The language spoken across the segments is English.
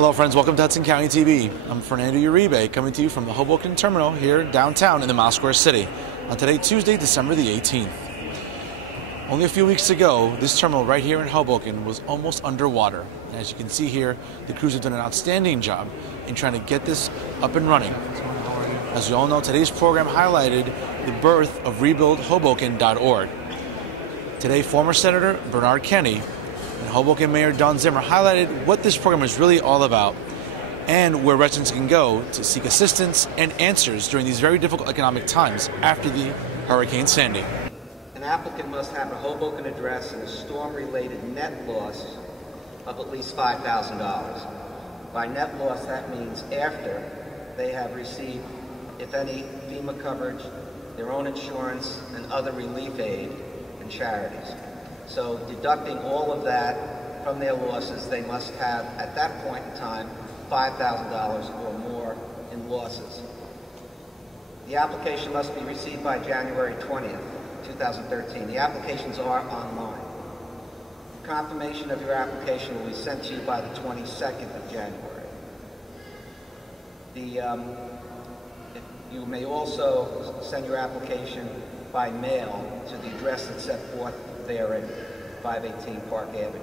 Hello friends, welcome to Hudson County TV. I'm Fernando Uribe, coming to you from the Hoboken Terminal here downtown in the Mile Square City on today, Tuesday, December the 18th. Only a few weeks ago, this terminal right here in Hoboken was almost underwater. And as you can see here, the crews have done an outstanding job in trying to get this up and running. As we all know, today's program highlighted the birth of rebuildhoboken.org. Today, former Senator Bernard Kenny and Hoboken Mayor Zimmer highlighted what this program is really all about and where residents can go to seek assistance and answers during these very difficult economic times after the Hurricane Sandy. An applicant must have a Hoboken address and a storm-related net loss of at least $5,000. By net loss, that means after they have received, if any, FEMA coverage, their own insurance, and other relief aid and charities. So deducting all of that from their losses, they must have, at that point in time, $5,000 or more in losses. The application must be received by January 20th, 2013. The applications are online. Confirmation of your application will be sent to you by the 22nd of January. You may also send your application by mail to the address that's set forth there at 518 Park Avenue.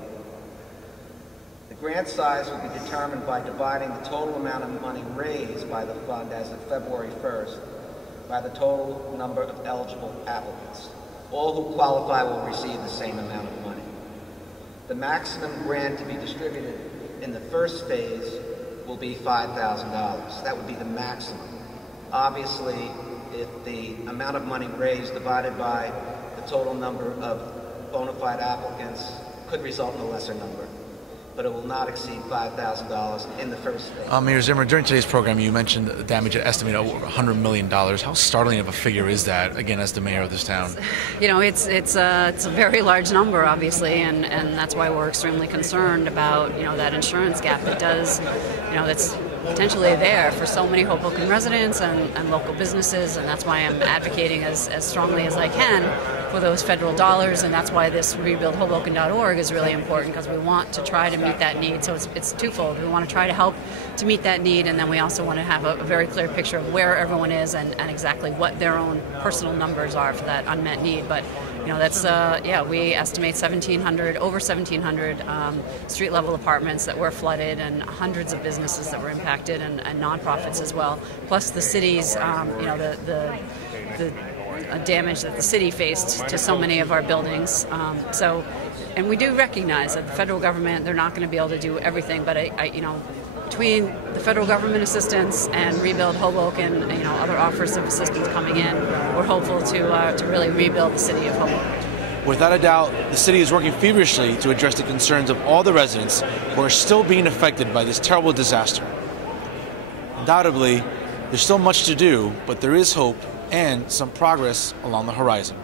The grant size will be determined by dividing the total amount of money raised by the fund as of February 1st by the total number of eligible applicants. All who qualify will receive the same amount of money. The maximum grant to be distributed in the first phase will be $5,000. That would be the maximum. Obviously, if the amount of money raised divided by the total number of bona fide applicants could result in a lesser number, but it will not exceed $5,000 in the first phase. Mayor Zimmer, during today's program, you mentioned the damage estimated over $100 million. How startling of a figure is that, again, as the mayor of this town? You know, it's a very large number, obviously, and that's why we're extremely concerned about, that insurance gap that does, that's potentially there for so many Hoboken residents and local businesses, and that's why I'm advocating as strongly as I can for those federal dollars, and that's why this rebuildhoboken.org is really important, because we want to try to meet that need. So it's twofold. We want to try to help to meet that need, and then we also want to have a very clear picture of where everyone is and exactly what their own personal numbers are for that unmet need. But that's we estimate over 1,700 street level apartments that were flooded, and hundreds of businesses that were impacted, and nonprofits as well. Plus the city's, the damage that the city faced to so many of our buildings. And we do recognize that the federal government, they're not going to be able to do everything, but between the federal government assistance and Rebuild Hoboken, other offers of assistance coming in, we're hopeful to really rebuild the city of Hoboken. Without a doubt, the city is working feverishly to address the concerns of all the residents who are still being affected by this terrible disaster. Undoubtedly, there's still much to do, but there is hope and some progress along the horizon.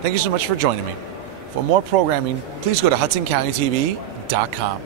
Thank you so much for joining me. For more programming, please go to HudsonCountyTV.com.